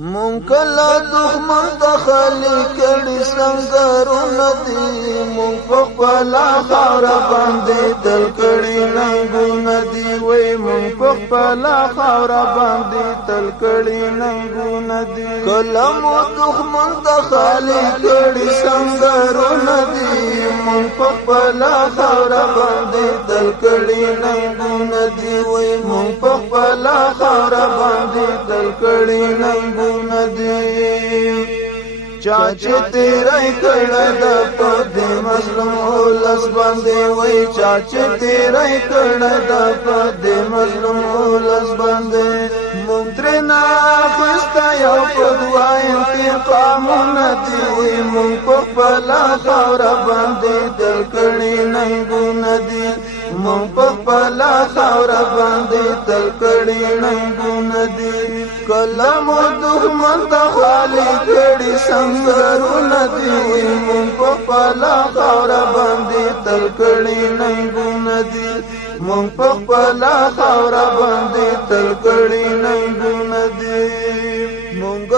کلا دښمن د خالی کړي سنگرونه دي مونږ په خپله خاوره باندې تل کړي ننګونه دي وای مونږ په خپله خاوره باندې تل کړي ننګونه دي کله مو دښمن د خالی کړي سنگرونه دي مونږ په خپله خاوره باندې تل کړي ننګونه دي وای مونږ په خپله خاوره باندې تل کړي ننګونه چاچه تیرائی کڑا دا پا دے مظلوم اولس باندے وی چاچه تیرائی کڑا دا پا دے مظلوم اولس باندے ممترنا خستا یو پدوا انتقامونا دی مم پخپلا خورا باندے دل کڑی ننگونا دی مم پخپلا خورا باندے دل کڑی ننگونا دی کلم دښمن د خالی کړي سنگرونه دي مونږ په خپله خاوره باندې تل کړي ننګونه دي مونږ په خپله خاوره باندې تل کړي ننګونه دي مونږ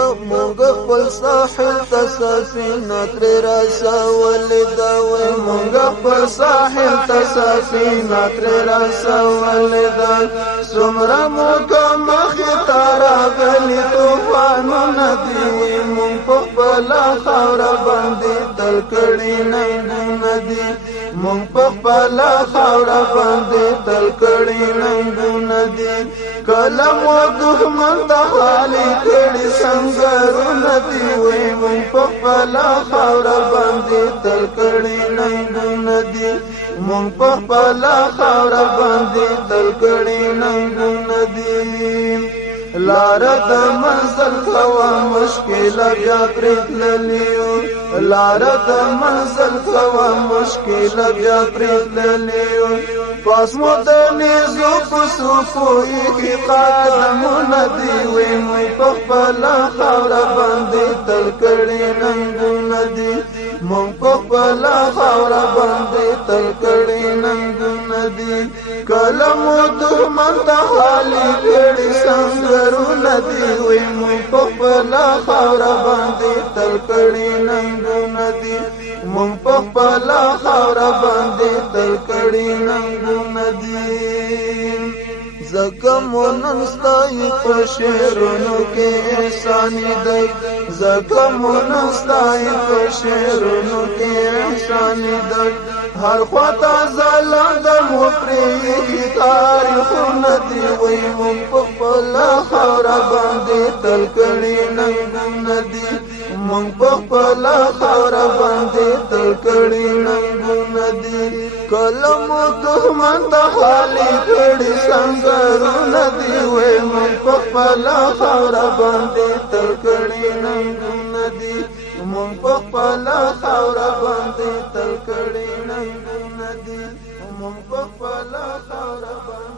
خپل ساحل ته سفینه ترې رسولې ده وای مونږ خپل ساحل ته سفینه ترې رسولې ده څومره مو که مخې ته راغلي طوفانونه دي مونږ په خپله خاوره باندې تل کړي ننګونه دي مونږ په خپله خاوره باندې تل کړي ننګونه دي کله مو دښمن ته خالي کړي سنگرونه دي وای مونږ په خپله خاوره باندې تل کړي ننګونه دي مونږ په خپله خاوره باندې تل کړي ننګونه دي لاره د منزل کوا مشکل بیا پرېتللیو لاره د منزل کوا مشکل بیا پرېتللیو پاس مو د نیزو په صوفو ایښي قدمونه دي وای موږ په خپله خاوره باندې تل کړي ننګونه دي مونږ په خپله خاوره باندې تل کړي ننګونه دي کله مو دښمن ته خالي کړي سنگرونه دي وای موږ په خپله خاوره باندې تل کړي ننګونه دي مونږ په خپله خاوره باندې تل کړي ننګونه دي زکه مو نن ستایي په شعرونو کې احساني دی زکه مو نن ستایي په شعرونو کې احساني دی هر خواته ځلانده مو پرېږي تاریخونه دي وای مونږ په خپله خاوره باندې تل کړي ننګونه دي مونږ په خپله خاوره باندې تل کړي ننګونه دي کله مو دښمن ته خالي کړي سنگرونه دي وای مونږ په خپله خاوره باندې تل کړي ننګونه دي مونږ په خپله خاوره باندې تل کړي ننګونه دي مونږ په خپله خاوره باندې